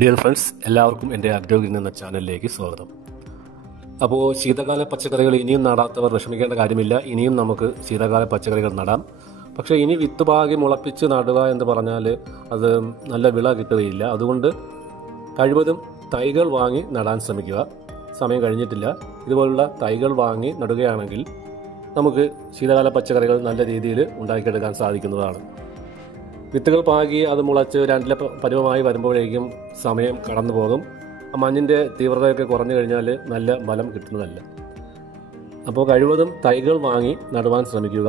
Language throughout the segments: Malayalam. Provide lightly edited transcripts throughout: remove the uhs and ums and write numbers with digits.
ഡിയർ ഫ്രണ്ട്സ്, എല്ലാവർക്കും എൻ്റെ അഗ്രോഗ്രീൻ എന്ന ചാനലിലേക്ക് സ്വാഗതം. അപ്പോൾ ശീതകാല പച്ചക്കറികൾ ഇനിയും നടാത്തവർ വിഷമിക്കേണ്ട കാര്യമില്ല. ഇനിയും നമുക്ക് ശീതകാല പച്ചക്കറികൾ നടാം. പക്ഷേ ഇനി വിത്ത് പാകി മുളപ്പിച്ച് നടുക എന്ന് പറഞ്ഞാൽ അത് നല്ല വിള കിട്ടുകയില്ല. അതുകൊണ്ട് കഴിവതും തൈകൾ വാങ്ങി നടാൻ ശ്രമിക്കുക. സമയം കഴിഞ്ഞിട്ടില്ല. ഇതുപോലുള്ള തൈകൾ വാങ്ങി നടുകയാണെങ്കിൽ നമുക്ക് ശീതകാല പച്ചക്കറികൾ നല്ല രീതിയിൽ ഉണ്ടാക്കിയെടുക്കാൻ സാധിക്കുന്നതാണ്. വിത്തുകൾ പാകി അത് മുളച്ച് രണ്ടില പരുവമായി വരുമ്പോഴേക്കും സമയം കടന്നു പോകും. ആ മഞ്ഞിൻ്റെ തീവ്രതയൊക്കെ കുറഞ്ഞു കഴിഞ്ഞാൽ നല്ല ഫലം കിട്ടുന്നതല്ല. അപ്പോൾ കഴിവതും തൈകൾ വാങ്ങി നടുവാൻ ശ്രമിക്കുക.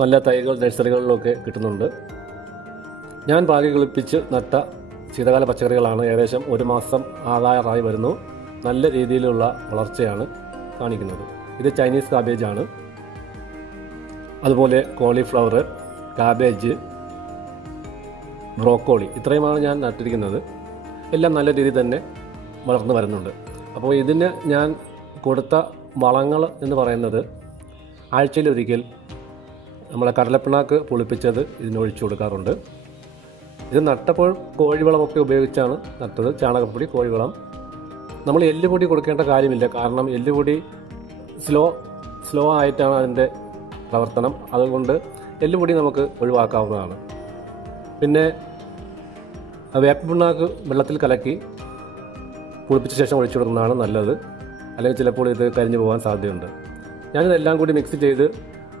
നല്ല തൈകൾ നഴ്സറികളിലൊക്കെ കിട്ടുന്നുണ്ട്. ഞാൻ പാകി കിളിപ്പിച്ച് നട്ട ശീതകാല പച്ചക്കറികളാണ്. ഏകദേശം 1 മാസം ആകാറായി വരുന്നു. നല്ല രീതിയിലുള്ള വളർച്ചയാണ് കാണിക്കുന്നത്. ഇത് ചൈനീസ് കാബേജാണ്. അതുപോലെ കോളിഫ്ലവർ, കാബേജ്, ബ്രോക്കോളി, ഇത്രയുമാണ് ഞാൻ നട്ടിരിക്കുന്നത്. എല്ലാം നല്ല രീതിയിൽ തന്നെ വളർന്നു വരുന്നുണ്ട്. അപ്പോൾ ഇതിന് ഞാൻ കൊടുത്ത വളങ്ങൾ എന്ന് പറയുന്നത് ആഴ്ചയിലൊരിക്കൽ നമ്മളെ കടലപ്പിണ്ണാക്ക് പുളിപ്പിച്ചത് ഇതിനൊഴിച്ചു കൊടുക്കാറുണ്ട്. ഇത് നട്ടപ്പോൾ കോഴിവളമൊക്കെ ഉപയോഗിച്ചാണ് നട്ടത്. ചാണകപ്പൊടി, കോഴിവളം. നമ്മൾ എല്ലുപൊടി കൊടുക്കേണ്ട കാര്യമില്ല. കാരണം എല്ലുപൊടി സ്ലോ ആയിട്ടാണ് അതിൻ്റെ പ്രവർത്തനം. അതുകൊണ്ട് എല്ലുപൊടി നമുക്ക് ഒഴിവാക്കാവുന്നതാണ്. പിന്നെ വേപ്പിണ്ണാക്ക് വെള്ളത്തിൽ കലക്കി പുളിപ്പിച്ച ശേഷം ഒഴിച്ചു കൊടുക്കുന്നതാണ് നല്ലത്. അല്ലെങ്കിൽ ചിലപ്പോൾ ഇത് കരിഞ്ഞു പോകാൻ സാധ്യതയുണ്ട്. ഞാനിതെല്ലാം കൂടി മിക്സ് ചെയ്ത്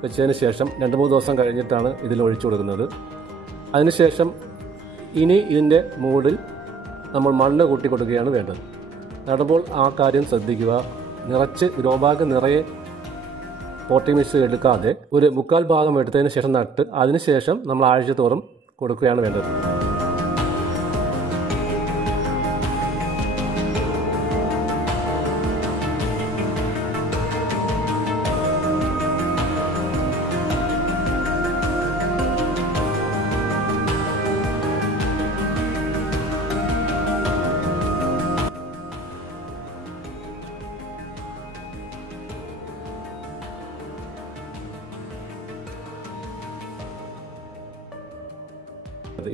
വെച്ചതിന് ശേഷം 2-3 ദിവസം കഴിഞ്ഞിട്ടാണ് ഇതിൽ ഒഴിച്ചു കൊടുക്കുന്നത്. അതിനുശേഷം ഇനി ഇതിൻ്റെ മൂടിൽ നമ്മൾ മണ്ണ് കൂട്ടി കൊടുക്കുകയാണ് വേണ്ടത്. നടുമ്പോൾ ആ കാര്യം ശ്രദ്ധിക്കുക. നിറച്ച് ഗ്രോബാഗ് നിറയെ പോട്ടിംഗ് മിക്സ് എടുക്കാതെ ഒരു 3/4 ഭാഗം എടുത്തതിന് ശേഷം നട്ട് അതിനുശേഷം നമ്മൾ ആഴ്ചത്തോറും കൊടുക്കുകയാണ് വേണ്ടത്.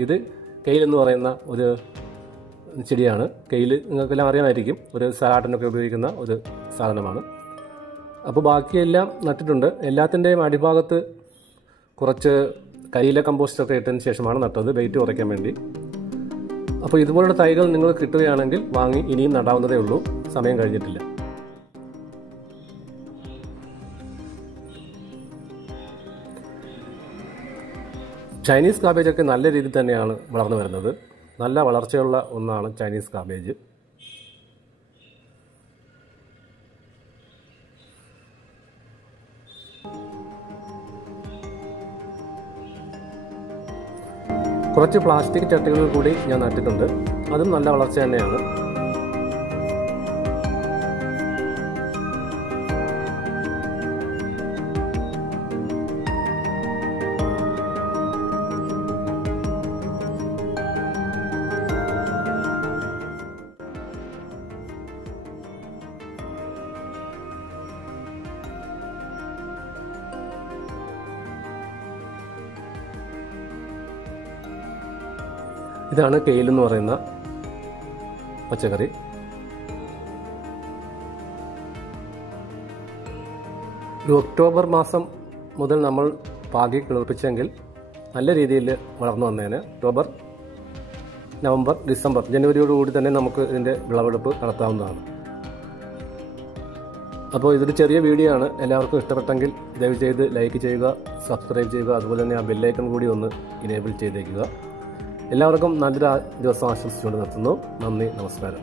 ഇത് കെയിൽ എന്ന് പറയുന്ന ഒരു ചെടിയാണ്. കെയിൽ നിങ്ങൾക്കെല്ലാം അറിയാമായിരിക്കും. ഒരു സലാഡിനൊക്കെ ഉപയോഗിക്കുന്ന ഒരു സാധനമാണ്. അപ്പോൾ ബാക്കിയെല്ലാം നട്ടിട്ടുണ്ട്. എല്ലാത്തിൻ്റെയും അടിഭാഗത്ത് കുറച്ച് കരിയില കമ്പോസ്റ്റൊക്കെ ഇട്ടതിന് ശേഷമാണ് നട്ടത്, വെയിറ്റ് കുറയ്ക്കാൻ വേണ്ടി. അപ്പോൾ ഇതുപോലുള്ള തൈകൾ നിങ്ങൾ കിട്ടുകയാണെങ്കിൽ വാങ്ങി ഇനിയും നടാവുന്നതേ ഉള്ളൂ. സമയം കഴിഞ്ഞിട്ടില്ല. ചൈനീസ് കാബേജൊക്കെ നല്ല രീതിയിൽ തന്നെയാണ് വളർന്നു വരുന്നത്. നല്ല വളർച്ചയുള്ള ഒന്നാണ് ചൈനീസ് കാബേജ്. കുറച്ച് പ്ലാസ്റ്റിക് ചട്ടികളിൽ കൂടി ഞാൻ നട്ടിട്ടുണ്ട്. അതും നല്ല വളർച്ച തന്നെയാണ്. ഇതാണ് കെയിൽ എന്ന് പറയുന്ന പച്ചക്കറി. ഒരു ഒക്ടോബർ മാസം മുതൽ നമ്മൾ പാകി കിളിർപ്പിച്ചെങ്കിൽ നല്ല രീതിയിൽ വളർന്നു വന്നേനെ. ഒക്ടോബർ, നവംബർ, ഡിസംബർ, ജനുവരിയോടുകൂടി തന്നെ നമുക്ക് ഇതിൻ്റെ വിളവെടുപ്പ് നടത്താവുന്നതാണ്. അപ്പോൾ ഇതൊരു ചെറിയ വീഡിയോ ആണ്. എല്ലാവർക്കും ഇഷ്ടപ്പെട്ടെങ്കിൽ ദയവ് ചെയ്ത് ലൈക്ക് ചെയ്യുക, സബ്സ്ക്രൈബ് ചെയ്യുക. അതുപോലെ തന്നെ ആ ബെല്ലൈക്കൺ കൂടി ഒന്ന് ഇനേബിൾ ചെയ്തേക്കുക. എല്ലാവർക്കും നല്ലൊരു ദിവസം ആശംസിച്ചുകൊണ്ട് നിർത്തുന്നു. നന്ദി, നമസ്കാരം.